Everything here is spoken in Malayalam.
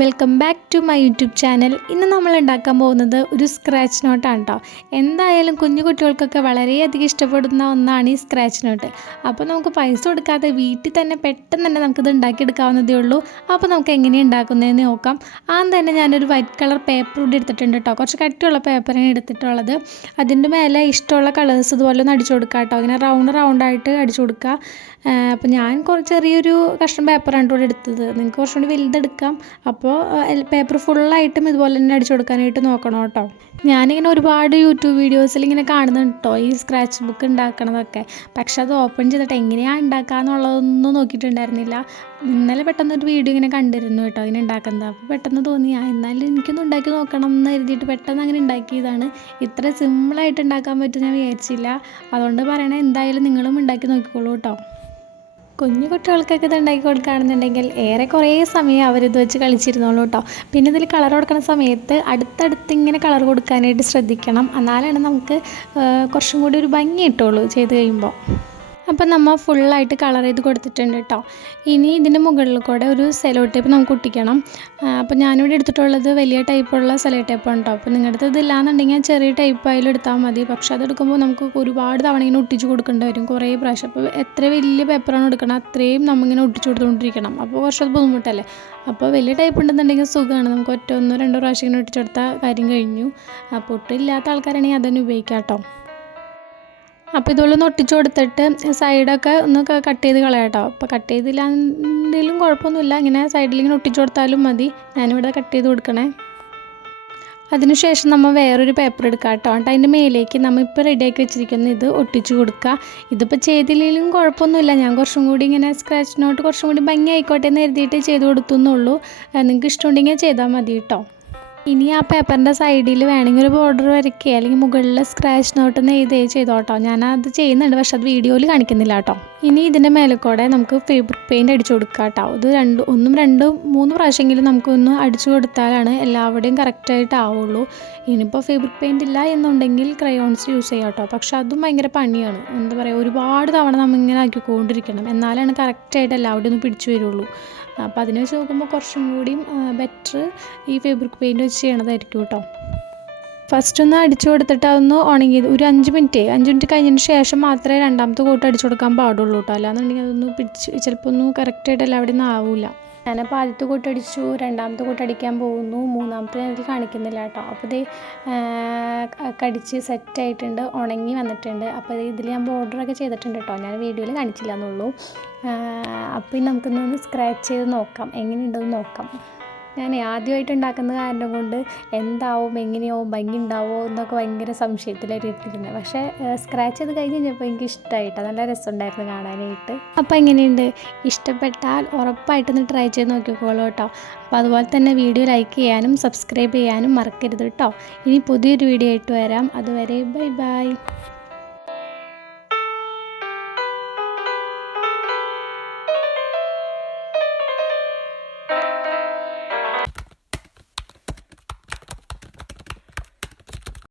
Welcome back to my YouTube channel. ഇന്ന് നമ്മൾ ഉണ്ടാക്കാൻ പോകുന്നത് ഒരു സ്ക്രാച്ച് നോട്ടാണ് കേട്ടോ. എന്തായാലും കുഞ്ഞു കുട്ടികൾക്കൊക്കെ വളരെയധികം ഇഷ്ടപ്പെടുന്ന ഒന്നാണ് ഈ സ്ക്രാച്ച് നോട്ട്. അപ്പോൾ നമുക്ക് പൈസ കൊടുക്കാതെ വീട്ടിൽ തന്നെ പെട്ടെന്ന് തന്നെ നമുക്കിത് ഉണ്ടാക്കിയെടുക്കാവുന്നതേ ഉള്ളൂ. അപ്പോൾ നമുക്ക് എങ്ങനെയാണ് ഉണ്ടാക്കുന്നതെന്ന് നോക്കാം. ആദ്യം തന്നെ ഞാനൊരു വൈറ്റ് കളർ പേപ്പർ കൂടി എടുത്തിട്ടുണ്ട് കേട്ടോ. കുറച്ച് കട്ടിയുള്ള പേപ്പറാണ് എടുത്തിട്ടുള്ളത്. അതിൻ്റെ മേലെ ഇഷ്ടമുള്ള കളേഴ്സ് ഇതുപോലെ ഒന്ന് അടിച്ചു കൊടുക്കുക കേട്ടോ. ഇങ്ങനെ റൗണ്ടായിട്ട് അടിച്ചു കൊടുക്കുക. അപ്പോൾ ഞാൻ ചെറിയൊരു കഷ്ണം പേപ്പറാണ് ഇവിടെ എടുത്തത്. നിങ്ങൾക്ക് കുറച്ചും കൂടി വലുതെടുക്കാം. അപ്പോൾ പേപ്പർ ഫുള്ളായിട്ടും ഇതുപോലെ തന്നെ അടിച്ചു കൊടുക്കാനായിട്ട് നോക്കണം കേട്ടോ. ഞാനിങ്ങനെ ഒരുപാട് യൂട്യൂബ് വീഡിയോസിൽ ഇങ്ങനെ കാണുന്നുണ്ട് കേട്ടോ ഈ സ്ക്രാച്ച് ബുക്ക് ഉണ്ടാക്കണതൊക്കെ. പക്ഷെ അത് ഓപ്പൺ ചെയ്തിട്ട് എങ്ങനെയാണ് ഉണ്ടാക്കുക എന്നുള്ളതൊന്നും നോക്കിയിട്ടുണ്ടായിരുന്നില്ല. ഇന്നലെ പെട്ടെന്നൊരു വീഡിയോ ഇങ്ങനെ കണ്ടിരുന്നു കേട്ടോ ഇങ്ങനെ ഉണ്ടാക്കുന്നത്. അപ്പോൾ പെട്ടെന്ന് തോന്നി എന്നാലും എനിക്കൊന്ന് ഉണ്ടാക്കി നോക്കണം എന്ന് കരുതിയിട്ട് പെട്ടെന്ന് അങ്ങനെ ഉണ്ടാക്കിയതാണ്. ഇത്ര സിമ്പിളായിട്ട് ഉണ്ടാക്കാൻ പറ്റും ഞാൻ വിചാരിച്ചില്ല. അതുകൊണ്ട് പറയണേ, എന്തായാലും നിങ്ങളും ഉണ്ടാക്കി നോക്കിക്കോളൂ കേട്ടോ. കുഞ്ഞു കുട്ടികൾക്കൊക്കെ ഇത് ഉണ്ടാക്കി കൊടുക്കുകയാണെന്നുണ്ടെങ്കിൽ ഏറെ കുറേ സമയം അവരിത് വെച്ച് കളിച്ചിരുന്നോളൂ കേട്ടോ. പിന്നെ ഇതിൽ കളർ കൊടുക്കുന്ന സമയത്ത് അടുത്തടുത്ത് ഇങ്ങനെ കളർ കൊടുക്കാനായിട്ട് ശ്രദ്ധിക്കണം. എന്നാലാണ് നമുക്ക് കുറച്ചും കൂടി ഒരു ഭംഗി കിട്ടുള്ളൂ ചെയ്ത് കഴിയുമ്പോൾ. അപ്പം നമ്മൾ ഫുള്ളായിട്ട് കളർ ചെയ്ത് കൊടുത്തിട്ടുണ്ട് കേട്ടോ. ഇനി ഇതിൻ്റെ മുകളിൽ കൂടെ ഒരു സെലോ ടേപ്പ് നമുക്ക് ഒട്ടിക്കണം. അപ്പോൾ ഞാനിവിടെ എടുത്തിട്ടുള്ളത് വലിയ ടൈപ്പുള്ള സെലോ ടേപ്പാണ് കേട്ടോ. അപ്പോൾ നിങ്ങളുടെ അടുത്ത് ഇതില്ലാന്നുണ്ടെങ്കിൽ ചെറിയ ടൈപ്പ് ആയാലും എടുത്താൽ മതി. പക്ഷേ അതെടുക്കുമ്പോൾ നമുക്ക് ഒരുപാട് തവണ ഇങ്ങനെ ഒട്ടിച്ച് കൊടുക്കേണ്ടി വരും, കുറേ പ്രാവശ്യം. അപ്പോൾ എത്ര വലിയ പേപ്പറാണ് എടുക്കണം അത്രയും നമ്മളിങ്ങനെ ഒട്ടിച്ച് കൊടുത്തുകൊണ്ടിരിക്കണം. അപ്പോൾ കുറച്ചത് ബുദ്ധിമുട്ടല്ലേ. അപ്പോൾ വലിയ ടൈപ്പ് ഉണ്ടെന്നുണ്ടെങ്കിൽ സുഖമാണ്, നമുക്ക് ഒന്നോ രണ്ടോ പ്രാവശ്യം ഇങ്ങനെ ഒട്ടിച്ചെടുത്താൽ കാര്യം കഴിഞ്ഞു. അപ്പോൾ ഒട്ടില്ലാത്ത ആൾക്കാരാണെങ്കിൽ അതന്നെ ഉപയോഗിക്കാം കേട്ടോ. അപ്പോൾ ഇതുപോലെ ഒന്ന് ഒട്ടിച്ച് കൊടുത്തിട്ട് സൈഡൊക്കെ ഒന്ന് കട്ട് ചെയ്ത് കളയാം കേട്ടോ. അപ്പോൾ കട്ട് ചെയ്തില്ലാണ്ടെങ്കിലും കുഴപ്പമൊന്നുമില്ല, ഇങ്ങനെ സൈഡിൽ ഇങ്ങനെ ഒട്ടിച്ച് കൊടുത്താലും മതി. ഞാനിവിടെ കട്ട് ചെയ്ത് കൊടുക്കണേ. അതിനുശേഷം നമ്മൾ വേറൊരു പേപ്പർ എടുക്കുക കേട്ടോ. എന്നിട്ട് അതിൻ്റെ മേലേക്ക് നമ്മൾ ഇപ്പോൾ റെഡിയാക്കി വെച്ചിരിക്കുന്ന ഇത് ഒട്ടിച്ച് കൊടുക്കുക. ഇതിപ്പോൾ ചെയ്തില്ലെങ്കിലും കുഴപ്പമൊന്നുമില്ല. ഞാൻ കുറച്ചും കൂടി ഇങ്ങനെ സ്ക്രാച്ച് നോട്ട് കുറച്ചും കൂടി ഭംഗി ആയിക്കോട്ടെ എന്ന് കരുതിയിട്ട് ചെയ്ത് കൊടുത്തു എന്നുള്ളൂ. നിങ്ങൾക്ക് ഇഷ്ടമുണ്ടെങ്കിൽ ചെയ്താൽ മതി കേട്ടോ. ഇനി ആ പേപ്പറിൻ്റെ സൈഡിൽ വേണമെങ്കിൽ ഒരു ബോർഡർ വരയ്ക്കുക, അല്ലെങ്കിൽ മുകളിൽ സ്ക്രാച്ച് നോട്ട് ചെയ്തോ കേട്ടോ. ഞാനത് ചെയ്യുന്നുണ്ട്, പക്ഷെ അത് വീഡിയോയിൽ കാണിക്കുന്നില്ല കേട്ടോ. ഇനി ഇതിൻ്റെ മേലെ കൂടെ നമുക്ക് ഫാബ്രിക് പെയിൻറ്റ് അടിച്ചു കൊടുക്കുക കേട്ടോ. ഇത് ഒന്നും രണ്ടും മൂന്ന് പ്രാവശ്യമെങ്കിലും നമുക്കൊന്ന് അടിച്ചു കൊടുത്താലാണ് എല്ലാവിടെയും കറക്റ്റായിട്ട് ആവുള്ളൂ. ഇനിയിപ്പോൾ ഫാബ്രിക് പെയിൻറ്റ് ഇല്ല എന്നുണ്ടെങ്കിൽ ക്രയോൺസ് യൂസ് ചെയ്യാം കേട്ടോ. പക്ഷെ അതും ഭയങ്കര പണിയാണ്. എന്താ പറയുക, ഒരുപാട് തവണ നമ്മളിങ്ങനെ ആക്കിക്കൊണ്ടിരിക്കണം, എന്നാലാണ് കറക്റ്റായിട്ട് എല്ലാവിടെയും ഒന്ന് പിടിച്ചു വരുള്ളൂ. അപ്പോൾ അതിനെ വെച്ച് നോക്കുമ്പോൾ കുറച്ചും കൂടിയും ബെറ്റർ ഈ ഫാബ്രിക് പെയിൻറ്റ് വെച്ച് ചെയ്യണതായിരിക്കും കേട്ടോ. ഫസ്റ്റ് ഒന്ന് അടിച്ചു കൊടുത്തിട്ട് അതൊന്ന് ഉണങ്ങി ഒരു 5 മിനിറ്റ് കഴിഞ്ഞതിന് ശേഷം മാത്രമേ രണ്ടാമത്തെ കോട്ട് അടിച്ചു കൊടുക്കാൻ പാടുള്ളൂ കേട്ടോ. അല്ലാന്നുണ്ടെങ്കിൽ അതൊന്ന് ചിലപ്പോൾ ഒന്നും കറക്റ്റായിട്ട് എല്ലാവിടെയും ഒന്നും ആവില്ല. ഞാനപ്പോൾ ആദ്യത്തെ കോട്ട് അടിച്ചു, രണ്ടാമത്തെ കോട്ട് അടിക്കാൻ പോകുന്നു, മൂന്നാമത്തെ എനിക്ക് കാണിക്കുന്നില്ല കേട്ടോ. അപ്പോൾ ഇത് കടിച്ച് സെറ്റായിട്ടുണ്ട്, ഉണങ്ങി വന്നിട്ടുണ്ട്. അപ്പോൾ ഇതിൽ ഞാൻ ബോർഡറൊക്കെ ചെയ്തിട്ടുണ്ട് കേട്ടോ. ഞാൻ വീഡിയോയിൽ കാണിച്ചില്ല എന്നുള്ളൂ. അപ്പോൾ നമുക്കൊന്ന് സ്ക്രാച്ച് ചെയ്ത് നോക്കാം, എങ്ങനെയുണ്ടെന്ന് നോക്കാം. ഞാൻ ആദ്യമായിട്ട് ഉണ്ടാക്കുന്ന കാരണം കൊണ്ട് എന്താവും, എങ്ങനെയാവും, ഭംഗി ഉണ്ടാവുമോ എന്നൊക്കെ ഭയങ്കര സംശയത്തിലായിട്ടിരുന്നത്. പക്ഷേ സ്ക്രാച്ച് ചെയ്ത് കഴിഞ്ഞ് കഴിഞ്ഞപ്പോൾ എനിക്ക് ഇഷ്ടമായിട്ടോ, നല്ല രസമുണ്ടായിരുന്നു കാണാനായിട്ട്. അപ്പോൾ എങ്ങനെയുണ്ട്, ഇഷ്ടപ്പെട്ടാൽ ഉറപ്പായിട്ടൊന്ന് ട്രൈ ചെയ്ത് നോക്കിക്കോളൂ കേട്ടോ. അപ്പോൾ അതുപോലെ തന്നെ വീഡിയോ ലൈക്ക് ചെയ്യാനും സബ്സ്ക്രൈബ് ചെയ്യാനും മറക്കരുത് കേട്ടോ. ഇനി പുതിയൊരു വീഡിയോ ആയിട്ട് വരാം. അതുവരെ ബൈ ബൈ.